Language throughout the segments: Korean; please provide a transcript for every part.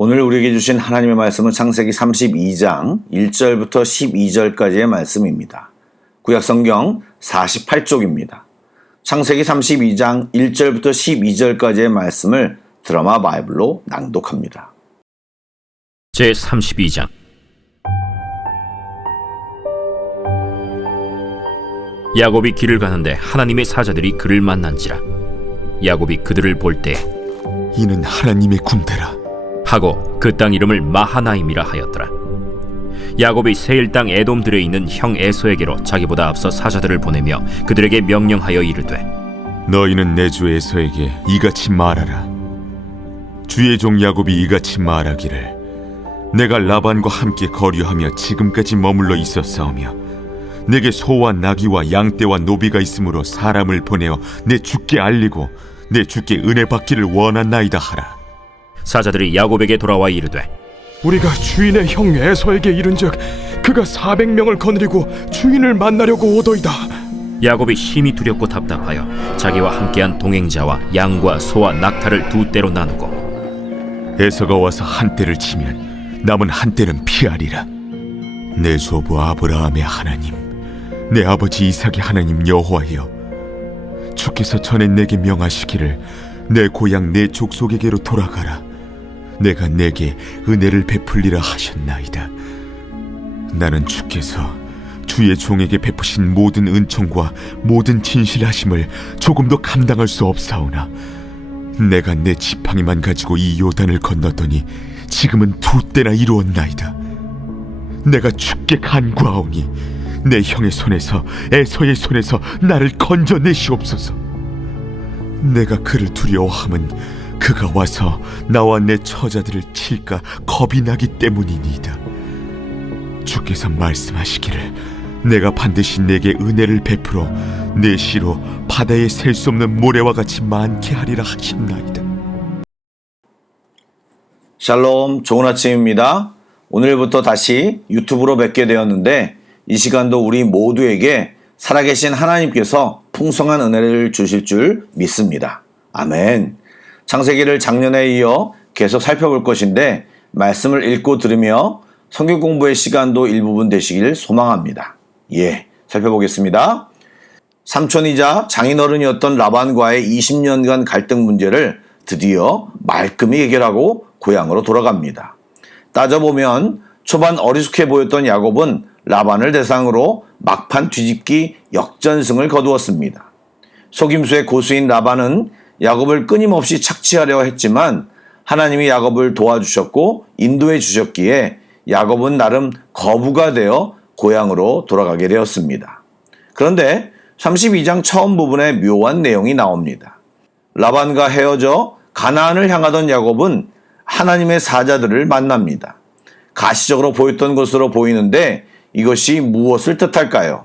오늘 우리에게 주신 하나님의 말씀은 창세기 32장 1절부터 12절까지의 말씀입니다. 구약성경 48쪽입니다. 창세기 32장 1절부터 12절까지의 말씀을 드라마 바이블로 낭독합니다. 제32장. 야곱이 길을 가는데 하나님의 사자들이 그를 만난지라. 야곱이 그들을 볼 때 이는 하나님의 군대라 하고 그 땅 이름을 마하나임이라 하였더라. 야곱이 세일 땅 에돔들에 있는 형 에서에게로 자기보다 앞서 사자들을 보내며 그들에게 명령하여 이르되, 너희는 내 주 에서에게 이같이 말하라. 주의 종 야곱이 이같이 말하기를, 내가 라반과 함께 거류하며 지금까지 머물러 있었사오며 내게 소와 나귀와 양떼와 노비가 있으므로 사람을 보내어 내 주께 알리고 내 주께 은혜 받기를 원하나이다 하라. 사자들이 야곱에게 돌아와 이르되, 우리가 주인의 형 에서에게 이른즉 그가 400명을 거느리고 주인을 만나려고 오더이다. 야곱이 심히 두렵고 답답하여 자기와 함께한 동행자와 양과 소와 낙타를 두 떼로 나누고, 에서가 와서 한 떼를 치면 남은 한 떼는 피하리라. 내 조부 아브라함의 하나님, 내 아버지 이삭의 하나님 여호와여, 주께서 전에 내게 명하시기를 내 고향 내 족속에게로 돌아가라. 내가 내게 은혜를 베풀리라 하셨나이다. 나는 주께서 주의 종에게 베푸신 모든 은총과 모든 진실하심을 조금도 감당할 수 없사오나 내가 내 지팡이만 가지고 이 요단을 건넜더니 지금은 두 때나 이루었나이다. 내가 주께 간구하오니 내 형의 손에서 에서의 손에서 나를 건져내시옵소서. 내가 그를 두려워함은 그가 와서 나와 내 처자들을 칠까 겁이 나기 때문이니이다. 주께서 말씀하시기를 내가 반드시 내게 은혜를 베풀어 내 씨로 바다에 셀 수 없는 모래와 같이 많게 하리라 하셨나이다. 샬롬, 좋은 아침입니다. 오늘부터 다시 유튜브로 뵙게 되었는데 이 시간도 우리 모두에게 살아계신 하나님께서 풍성한 은혜를 주실 줄 믿습니다. 아멘. 창세기를 작년에 이어 계속 살펴볼 것인데 말씀을 읽고 들으며 성경 공부의 시간도 일부분 되시길 소망합니다. 살펴보겠습니다. 삼촌이자 장인어른이었던 라반과의 20년간 갈등 문제를 드디어 말끔히 해결하고 고향으로 돌아갑니다. 따져보면 초반 어리숙해 보였던 야곱은 라반을 대상으로 막판 뒤집기 역전승을 거두었습니다. 속임수의 고수인 라반은 야곱을 끊임없이 착취하려 했지만 하나님이 야곱을 도와주셨고 인도해 주셨기에 야곱은 나름 거부가 되어 고향으로 돌아가게 되었습니다. 그런데 32장 처음 부분에 묘한 내용이 나옵니다. 라반과 헤어져 가나안을 향하던 야곱은 하나님의 사자들을 만납니다. 가시적으로 보였던 것으로 보이는데 이것이 무엇을 뜻할까요?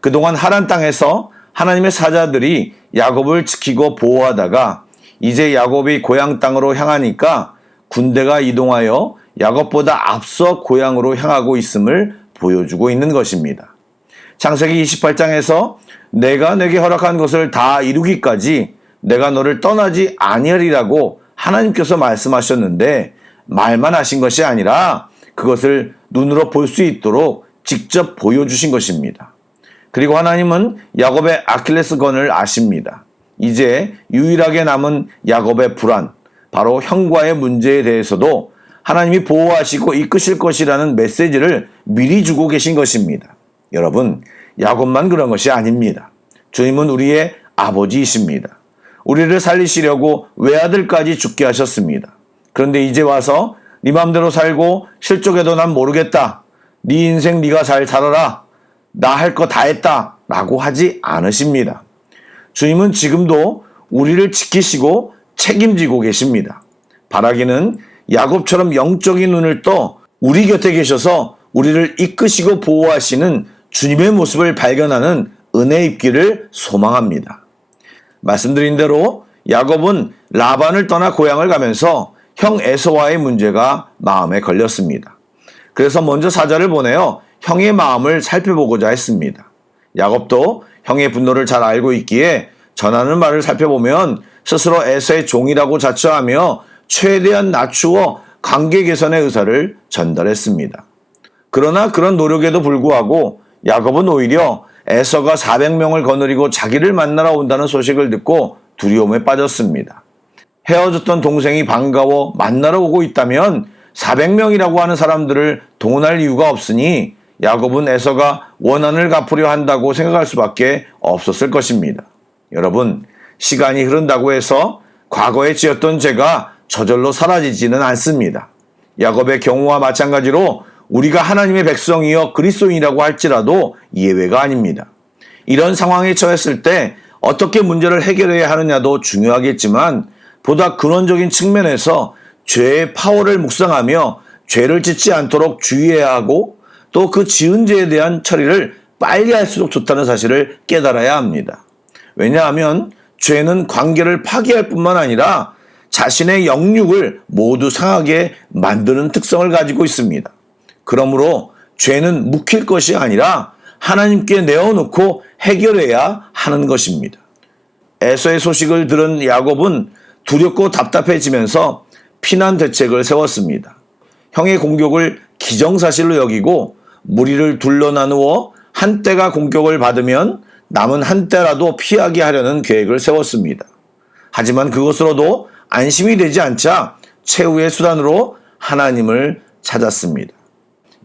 그동안 하란 땅에서 하나님의 사자들이 야곱을 지키고 보호하다가 이제 야곱이 고향 땅으로 향하니까 군대가 이동하여 야곱보다 앞서 고향으로 향하고 있음을 보여주고 있는 것입니다. 창세기 28장에서 내가 내게 허락한 것을 다 이루기까지 내가 너를 떠나지 아니하리라고 하나님께서 말씀하셨는데 말만 하신 것이 아니라 그것을 눈으로 볼 수 있도록 직접 보여주신 것입니다. 그리고 하나님은 야곱의 아킬레스건을 아십니다. 이제 유일하게 남은 야곱의 불안, 바로 형과의 문제에 대해서도 하나님이 보호하시고 이끄실 것이라는 메시지를 미리 주고 계신 것입니다. 여러분, 야곱만 그런 것이 아닙니다. 주님은 우리의 아버지이십니다. 우리를 살리시려고 외아들까지 죽게 하셨습니다. 그런데 이제 와서 네 맘대로 살고 실족해도 난 모르겠다. 네 인생 네가 잘 살아라. 나 할 거 다 했다. 라고 하지 않으십니다. 주님은 지금도 우리를 지키시고 책임지고 계십니다. 바라기는 야곱처럼 영적인 눈을 떠 우리 곁에 계셔서 우리를 이끄시고 보호하시는 주님의 모습을 발견하는 은혜 입기를 소망합니다. 말씀드린 대로 야곱은 라반을 떠나 고향을 가면서 형 에서와의 문제가 마음에 걸렸습니다. 그래서 먼저 사자를 보내어 형의 마음을 살펴보고자 했습니다. 야곱도 형의 분노를 잘 알고 있기에 전하는 말을 살펴보면 스스로 에서의 종이라고 자처하며 최대한 낮추어 관계 개선의 의사를 전달했습니다. 그러나 그런 노력에도 불구하고 야곱은 오히려 에서가 400명을 거느리고 자기를 만나러 온다는 소식을 듣고 두려움에 빠졌습니다. 헤어졌던 동생이 반가워 만나러 오고 있다면 400명이라고 하는 사람들을 동원할 이유가 없으니 야곱은 에서가 원한을 갚으려 한다고 생각할 수밖에 없었을 것입니다. 여러분, 시간이 흐른다고 해서 과거에 지었던 죄가 저절로 사라지지는 않습니다. 야곱의 경우와 마찬가지로 우리가 하나님의 백성이여 그리스도인이라고 할지라도 예외가 아닙니다. 이런 상황에 처했을 때 어떻게 문제를 해결해야 하느냐도 중요하겠지만 보다 근원적인 측면에서 죄의 파워를 묵상하며 죄를 짓지 않도록 주의해야 하고 또 그 지은 죄에 대한 처리를 빨리 할수록 좋다는 사실을 깨달아야 합니다. 왜냐하면 죄는 관계를 파괴할 뿐만 아니라 자신의 영육을 모두 상하게 만드는 특성을 가지고 있습니다. 그러므로 죄는 묵힐 것이 아니라 하나님께 내어놓고 해결해야 하는 것입니다. 에서의 소식을 들은 야곱은 두렵고 답답해지면서 피난 대책을 세웠습니다. 형의 공격을 기정사실로 여기고 무리를 둘러 나누어 한 떼가 공격을 받으면 남은 한 떼라도 피하게 하려는 계획을 세웠습니다. 하지만 그것으로도 안심이 되지 않자 최후의 수단으로 하나님을 찾았습니다.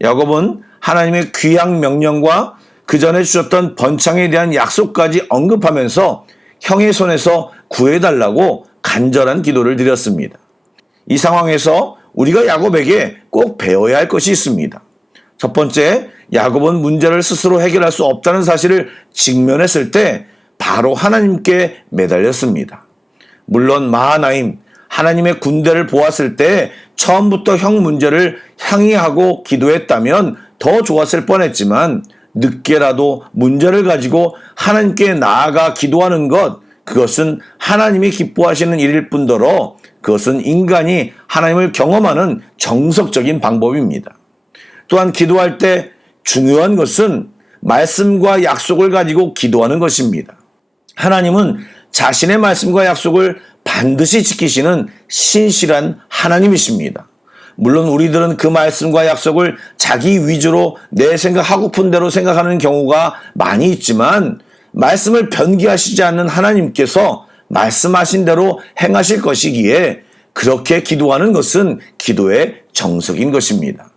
야곱은 하나님의 귀한 명령과 그 전에 주셨던 번창에 대한 약속까지 언급하면서 형의 손에서 구해달라고 간절한 기도를 드렸습니다. 이 상황에서 우리가 야곱에게 꼭 배워야 할 것이 있습니다. 첫 번째, 야곱은 문제를 스스로 해결할 수 없다는 사실을 직면했을 때 바로 하나님께 매달렸습니다. 물론 마하나임, 하나님의 군대를 보았을 때 처음부터 형 문제를 항의하고 기도했다면 더 좋았을 뻔했지만 늦게라도 문제를 가지고 하나님께 나아가 기도하는 것, 그것은 하나님이 기뻐하시는 일일 뿐더러 그것은 인간이 하나님을 경험하는 정석적인 방법입니다. 또한 기도할 때 중요한 것은 말씀과 약속을 가지고 기도하는 것입니다. 하나님은 자신의 말씀과 약속을 반드시 지키시는 신실한 하나님이십니다. 물론 우리들은 그 말씀과 약속을 자기 위주로 내 생각하고픈 대로 생각하는 경우가 많이 있지만 말씀을 변기하시지 않는 하나님께서 말씀하신 대로 행하실 것이기에 그렇게 기도하는 것은 기도의 정석인 것입니다.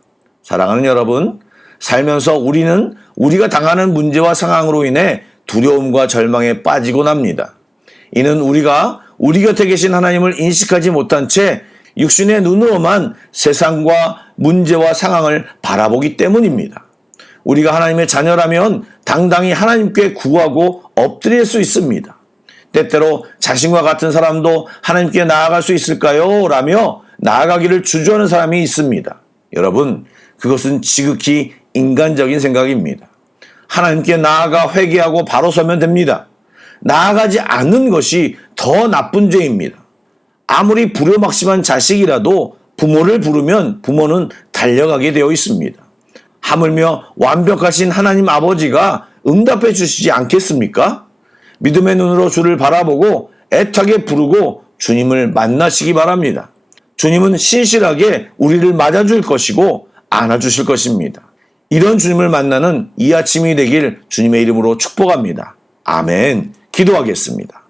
사랑하는 여러분, 살면서 우리는 우리가 당하는 문제와 상황으로 인해 두려움과 절망에 빠지곤 합니다. 이는 우리가 우리 곁에 계신 하나님을 인식하지 못한 채 육신의 눈으로만 세상과 문제와 상황을 바라보기 때문입니다. 우리가 하나님의 자녀라면 당당히 하나님께 구하고 엎드릴 수 있습니다. 때때로 자신과 같은 사람도 하나님께 나아갈 수 있을까요? 라며 나아가기를 주저하는 사람이 있습니다. 여러분, 그것은 지극히 인간적인 생각입니다. 하나님께 나아가 회개하고 바로 서면 됩니다. 나아가지 않는 것이 더 나쁜 죄입니다. 아무리 불효막심한 자식이라도 부모를 부르면 부모는 달려가게 되어 있습니다. 하물며 완벽하신 하나님 아버지가 응답해 주시지 않겠습니까? 믿음의 눈으로 주를 바라보고 애타게 부르고 주님을 만나시기 바랍니다. 주님은 신실하게 우리를 맞아줄 것이고 안아주실 것입니다. 이런 주님을 만나는 이 아침이 되길 주님의 이름으로 축복합니다. 아멘. 기도하겠습니다.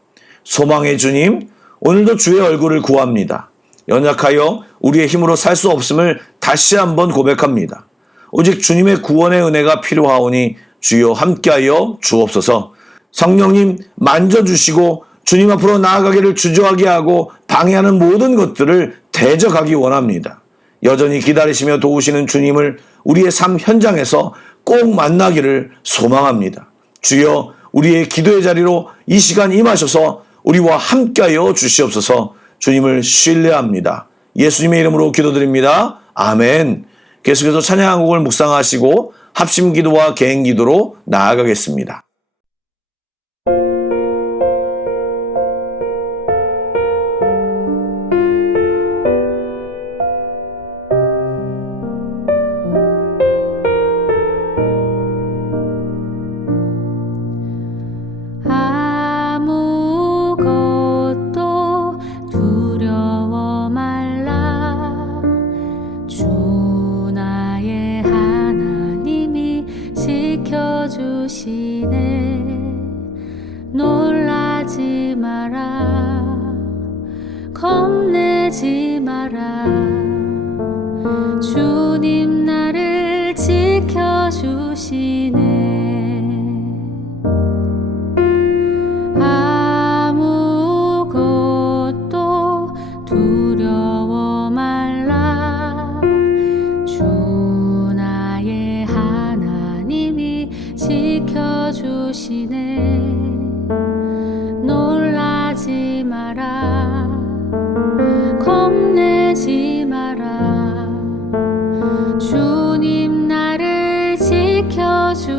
소망의 주님, 오늘도 주의 얼굴을 구합니다. 연약하여 우리의 힘으로 살 수 없음을 다시 한번 고백합니다. 오직 주님의 구원의 은혜가 필요하오니 주여 함께하여 주옵소서. 성령님 만져주시고 주님 앞으로 나아가기를 주저하게 하고 방해하는 모든 것들을 대적하기 원합니다. 여전히 기다리시며 도우시는 주님을 우리의 삶 현장에서 꼭 만나기를 소망합니다. 주여 우리의 기도의 자리로 이 시간 임하셔서 우리와 함께하여 주시옵소서. 주님을 신뢰합니다. 예수님의 이름으로 기도드립니다. 아멘. 계속해서 찬양 한 곡을 묵상하시고 합심 기도와 개인 기도로 나아가겠습니다. 아무것도 두려워 말라. 주 나의 하나님이 지켜주시네. 놀라지 마라. 겁내지 마라. 주님 나를 지켜주시네. 아무것도 두려워 말라. 주 나의 하나님이 지켜주시네. 놀라지 마라. 겁내지 마라. 주님 나를 지켜주시네.